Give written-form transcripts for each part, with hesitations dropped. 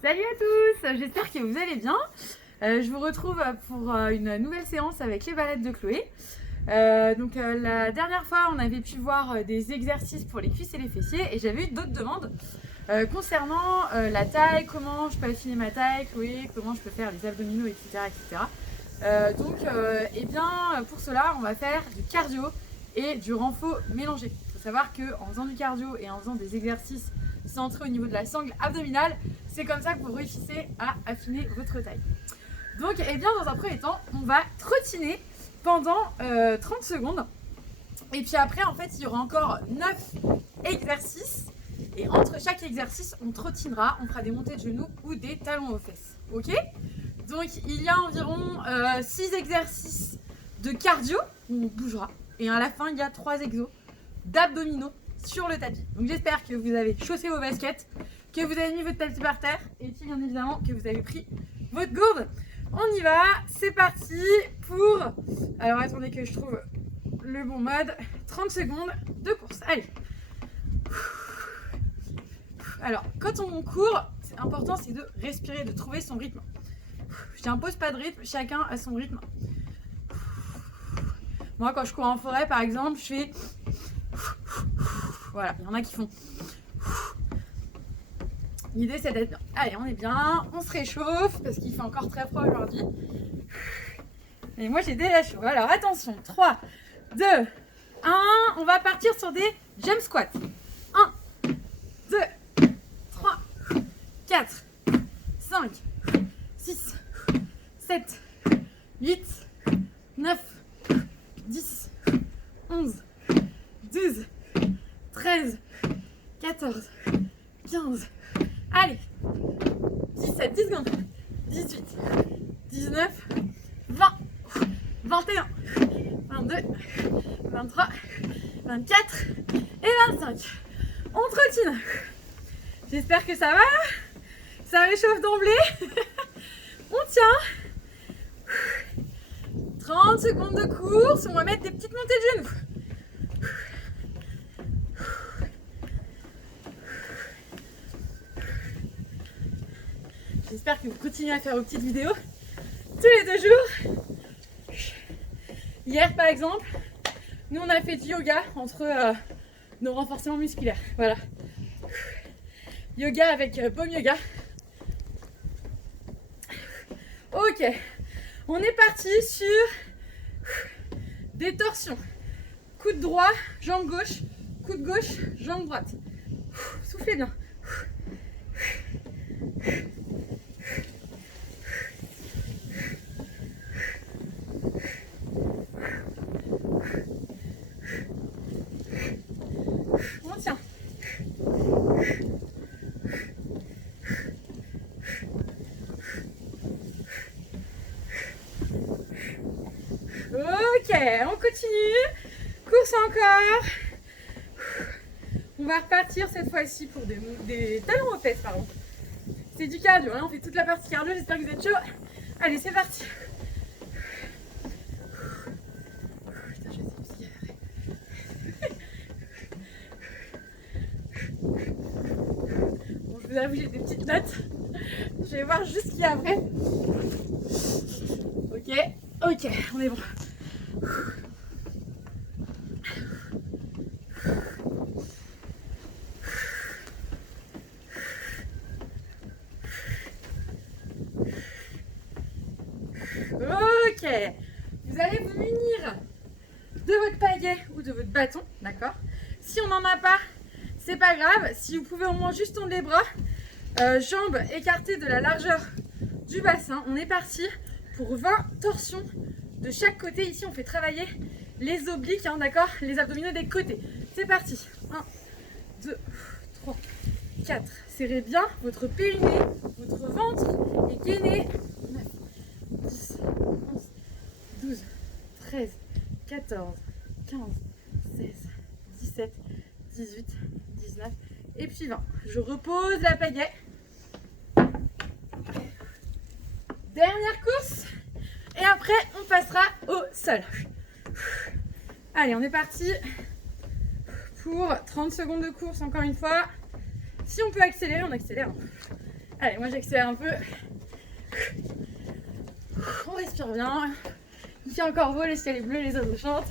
Salut à tous, j'espère que vous allez bien. Je vous retrouve pour une nouvelle séance avec les balades de Chloé. La dernière fois, on avait pu voir des exercices pour les cuisses et les fessiers et j'avais eu d'autres demandes concernant la taille, comment je peux affiner ma taille, Chloé, comment je peux faire les abdominaux, etc. etc. Pour cela, on va faire du cardio et du renfort mélangé. Il faut savoir qu'en faisant du cardio et en faisant des exercices centrés au niveau de la sangle abdominale, c'est comme ça que vous réussissez à affiner votre taille. Dans un premier temps, on va trottiner pendant 30 secondes. Et puis après, en fait, il y aura encore 9 exercices. Et entre chaque exercice, on trottinera, on fera des montées de genoux ou des talons aux fesses. Ok ? Donc, il y a environ 6 exercices de cardio où on bougera. Et à la fin, il y a 3 exos d'abdominaux sur le tapis. Donc, j'espère que vous avez chaussé vos baskets, que vous avez mis votre tapis par terre et puis, bien évidemment, que vous avez pris votre gourde. On y va, c'est parti pour... Alors, attendez que je trouve le bon mode. 30 secondes de course. Allez. Alors, quand on court, c'est important, c'est de respirer, de trouver son rythme. Je n'impose pas de rythme, chacun a son rythme. Moi, quand je cours en forêt, par exemple, je fais... Voilà, il y en a qui font... L'idée, c'est d'être... Allez, on est bien, on se réchauffe, parce qu'il fait encore très froid aujourd'hui. Et moi, j'ai déjà chaud. Alors, attention, 3, 2, 1, on va partir sur des jump squats. 1, 2, 3, 4, 5, 6, 7, 8, 9, 10, 11, 12, 13, 14, 15, allez, 17, 10 secondes, 18, 19, 20, 21, 22, 23, 24 et 25. On trottine. J'espère que ça va. Ça réchauffe d'emblée. On tient. 30 secondes de course. On va mettre des petites montées de genoux. J'espère que vous continuez à faire vos petites vidéos tous les 2 jours. Hier, par exemple, nous on a fait du yoga entre nos renforcements musculaires. Voilà. Yoga avec Baume Yoga. Ok. On est parti sur des torsions. Coude droit, jambe gauche. Coude gauche, jambe droite. Soufflez bien. On tient. Ok, on continue. Course encore. On va repartir cette fois-ci pour des talons aux fesses, pardon. C'est du cardio, hein, on fait toute la partie cardio, j'espère que vous êtes chaud. Allez, c'est parti. Putain, je sais plus ce qu'il y a. Bon, je vous avoue, j'ai des petites notes. Je vais voir juste ce qu'il y a après. Ok, on est bon. Ok, vous allez vous munir de votre pagaie ou de votre bâton, d'accord? Si on n'en a pas, c'est pas grave. Si vous pouvez au moins juste tendre les bras, jambes écartées de la largeur du bassin, on est parti pour 20 torsions de chaque côté. Ici, on fait travailler les obliques, hein, d'accord? Les abdominaux des côtés. C'est parti. 1, 2, 3, 4. Serrez bien votre périnée, votre ventre et gainez. 9, 10, 11, 12, 13, 14, 15, 16, 17, 18, 19 et puis 20. Je repose la pagaie. Dernière course. Et après, on passera au sol. Allez, on est parti pour 30 secondes de course encore une fois. Si on peut accélérer, on accélère. Allez, moi j'accélère un peu. On respire bien. Il fait encore beau, les ciels est bleu, les oiseaux chantent.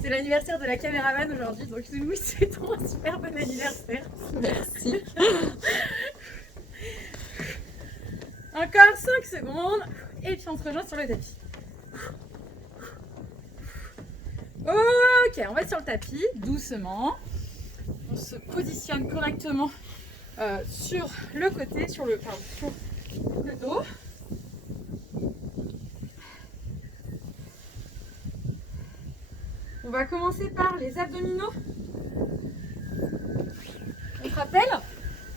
C'est l'anniversaire de la caméraman aujourd'hui, donc je vous souhaite un super bon anniversaire. Merci. Encore 5 secondes et puis on se rejoint sur le tapis. Ok, on va sur le tapis, doucement. On se positionne correctement sur le côté, sur le dos. On va commencer par les abdominaux. On se rappelle,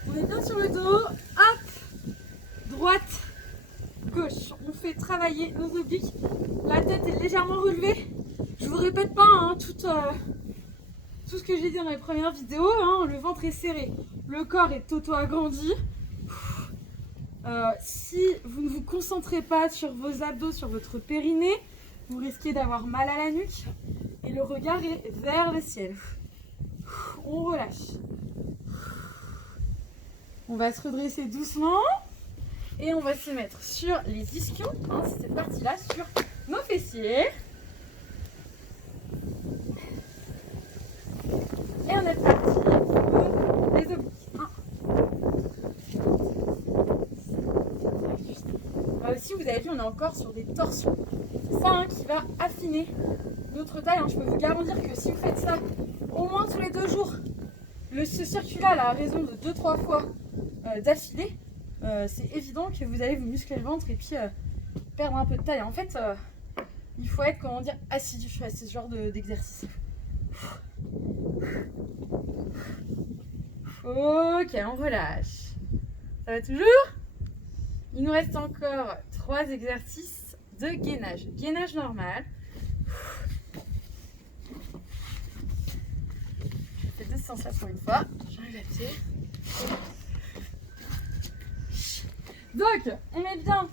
on est bien sur le dos. Hop, droite, gauche. On fait travailler nos obliques. La tête est légèrement relevée. Je vous répète pas hein, tout ce que j'ai dit dans les premières vidéos. Hein. Le ventre est serré, le corps est auto-agrandi. Si vous ne vous concentrez pas sur vos abdos, sur votre périnée, vous risquez d'avoir mal à la nuque et le regard est vers le ciel. On relâche. On va se redresser doucement et on va se mettre sur les ischios, hein, c'est cette partie-là, sur nos fessiers. Et on est parti pour les obliques. Aussi, vous avez vu, on est encore sur des torsions. C'est ça hein, qui va affiner notre taille. Hein. Je peux vous garantir que si vous faites ça au moins tous les 2 jours, ce circuit-là, à raison de 2-3 fois d'affilée, c'est évident que vous allez vous muscler le ventre et puis perdre un peu de taille. En fait, il faut être, comment dire, assidu à ce genre d'exercice. Ok, on relâche. Ça va toujours? Il nous reste encore 3 exercices de gainage. Gainage normal. Je fais 2 séances là pour une fois. J'enlève la pied. Donc, on met bien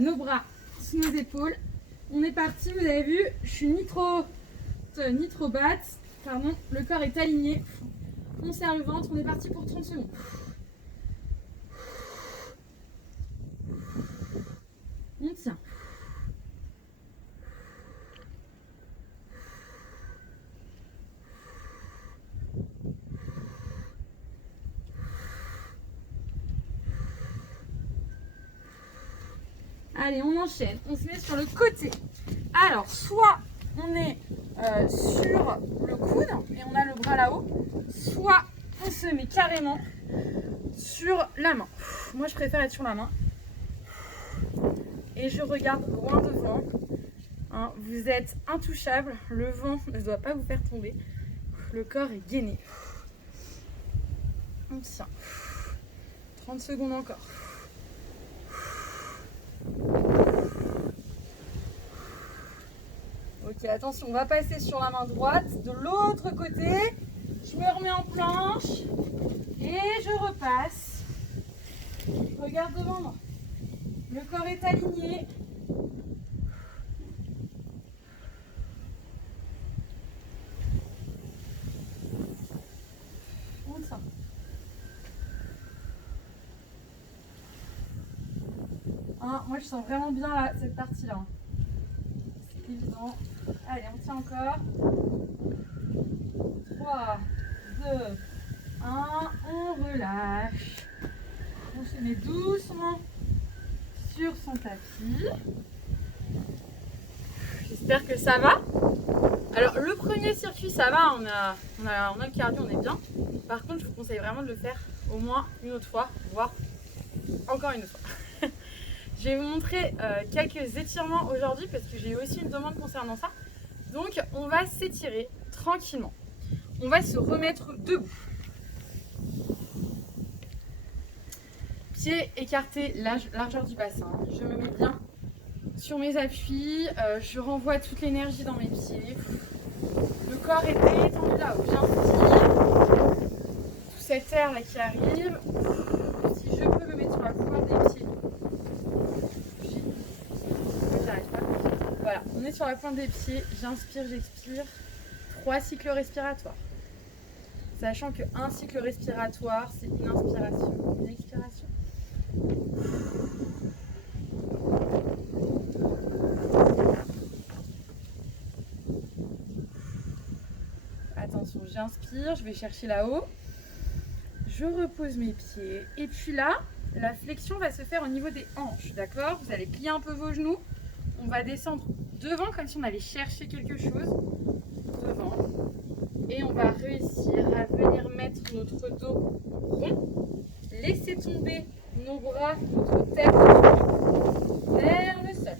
nos bras sous nos épaules. On est parti, vous avez vu, je suis ni trop basse. Pardon, le corps est aligné. On serre le ventre, on est parti pour 30 secondes. On tient. Allez, on enchaîne. On se met sur le côté. Alors, soit on est sur le coude et on a le bras là-haut, soit on se met carrément sur la main. Moi, je préfère être sur la main. Et je regarde loin devant. Hein, vous êtes intouchable. Le vent ne doit pas vous faire tomber. Le corps est gainé. On tient. 30 secondes encore. Ok, attention, on va passer sur la main droite. De l'autre côté, je me remets en planche et je repasse. Regarde devant moi. Le corps est aligné. On tient. Hein, moi, je sens vraiment bien là, cette partie-là. C'est évident. Allez, on tient encore. 3, 2, 1. On relâche. On se met doucement sur son tapis. J'espère que ça va. Alors le premier circuit ça va, on a le cardio, on est bien. Par contre je vous conseille vraiment de le faire au moins une autre fois, voire encore une autre fois. Je vais vous montrer quelques étirements aujourd'hui parce que j'ai eu aussi une demande concernant ça. Donc on va s'étirer tranquillement. On va se remettre debout. Pieds écartés, largeur du bassin. Je me mets bien sur mes appuis. Je renvoie toute l'énergie dans mes pieds. Le corps est détendu là-haut. J'inspire. Tout cet air là qui arrive. Si je peux me mettre sur la pointe des pieds. J'arrive pas. Voilà, on est sur la pointe des pieds. J'inspire, j'expire. 3 cycles respiratoires. Sachant qu'un cycle respiratoire, c'est une inspiration, une expiration. Attention, j'inspire, je vais chercher là-haut. Je repose mes pieds. Et puis là, la flexion va se faire au niveau des hanches, d'accord? Vous allez plier un peu vos genoux. On va descendre devant comme si on allait chercher quelque chose. Devant. Et on va réussir à venir mettre notre dos rond. Laisser tomber nos bras, notre tête vers le sol.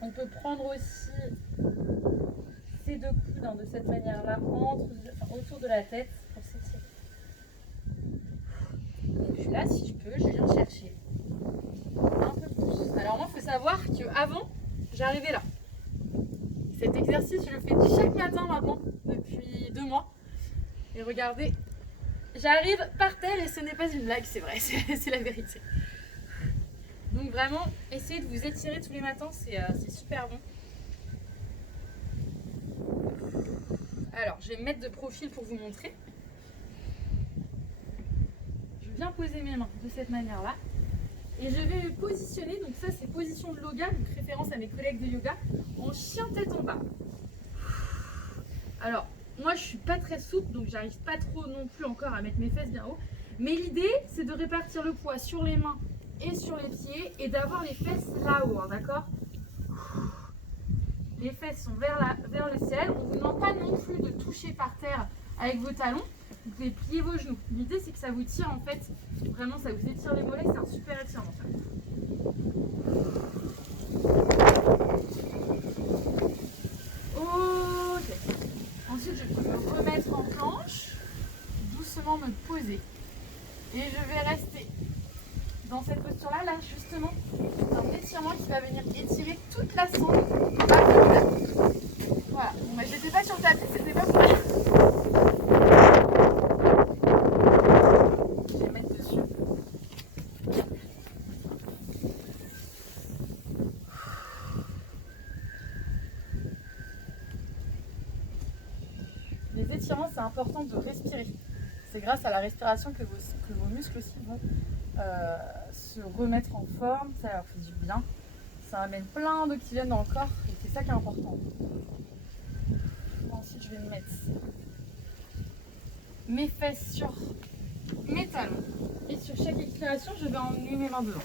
On peut prendre aussi ces deux coudes de cette manière-là autour de la tête pour s'étirer. Et puis là, si je peux, je viens chercher un peu plus. Alors moi, il faut savoir qu'avant, j'arrivais là. Cet exercice, je le fais chaque matin maintenant, depuis 2 mois. Et regardez, j'arrive par terre et ce n'est pas une blague, c'est vrai, c'est la vérité. Donc vraiment, essayez de vous étirer tous les matins, c'est super bon. Alors, je vais me mettre de profil pour vous montrer. Je viens poser mes mains de cette manière-là. Et je vais me positionner, donc ça c'est position de yoga, donc référence à mes collègues de yoga, en chien tête en bas. Alors, moi je suis pas très souple, donc j'arrive pas trop non plus encore à mettre mes fesses bien haut. Mais l'idée, c'est de répartir le poids sur les mains et sur les pieds et d'avoir les fesses là-haut, hein, d'accord? Les fesses sont vers le ciel. On ne vous demande pas non plus de toucher par terre avec vos talons. Vous pouvez plier vos genoux. L'idée, c'est que ça vous tire en fait. Vraiment, ça vous étire les mollets. C'est un super étirement. Ok. Ensuite, je peux me remettre en planche. Doucement me poser. Et je vais rester dans cette posture-là, là, justement, un étirement qui va venir étirer toute la sangle abdominale. Voilà. Bon, bah, j'étais pas sur le tapis, c'était pas pour. Je vais mettre dessus. Les étirements, c'est important de respirer. C'est grâce à la respiration que vos muscles aussi vont se remettre en forme, ça leur fait du bien, ça amène plein d'oxygène dans le corps et c'est ça qui est important. Ensuite je vais me mettre mes fesses sur mes talons et sur chaque expiration je vais emmener mes mains devant.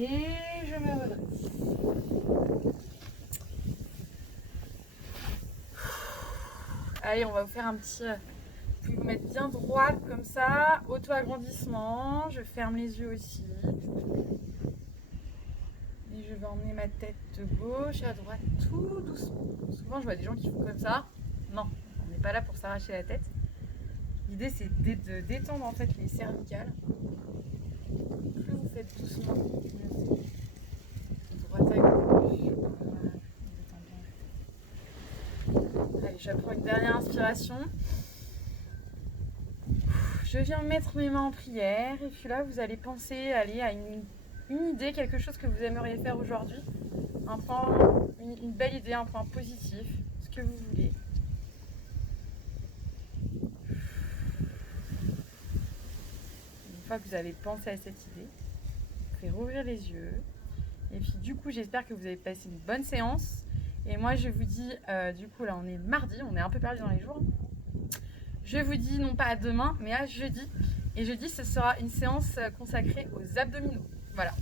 Et je me redresse. Allez, on va vous faire un petit... Vous vous mettre bien droite comme ça. Auto-agrandissement. Je ferme les yeux aussi. Et je vais emmener ma tête de gauche à droite tout doucement. Souvent, je vois des gens qui font comme ça. Non, on n'est pas là pour s'arracher la tête. L'idée, c'est de détendre en fait les cervicales. Plus vous faites doucement, mieux c'est. Droite à gauche. Allez, je prends une dernière inspiration. Je viens mettre mes mains en prière. Et puis là, vous allez penser aller à une idée, quelque chose que vous aimeriez faire aujourd'hui. Un point, une belle idée, un point positif, ce que vous voulez. Une fois que vous avez pensé à cette idée, vous pouvez rouvrir les yeux. Et puis du coup, j'espère que vous avez passé une bonne séance. Et moi, je vous dis, du coup, là, on est mardi, on est un peu perdu dans les jours. Je vous dis non pas à demain, mais à jeudi. Et jeudi, ce sera une séance consacrée aux abdominaux. Voilà.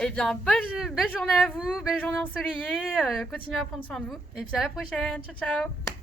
Eh bien, belle journée à vous, belle journée ensoleillée. Continuez à prendre soin de vous. Et puis à la prochaine. Ciao, ciao.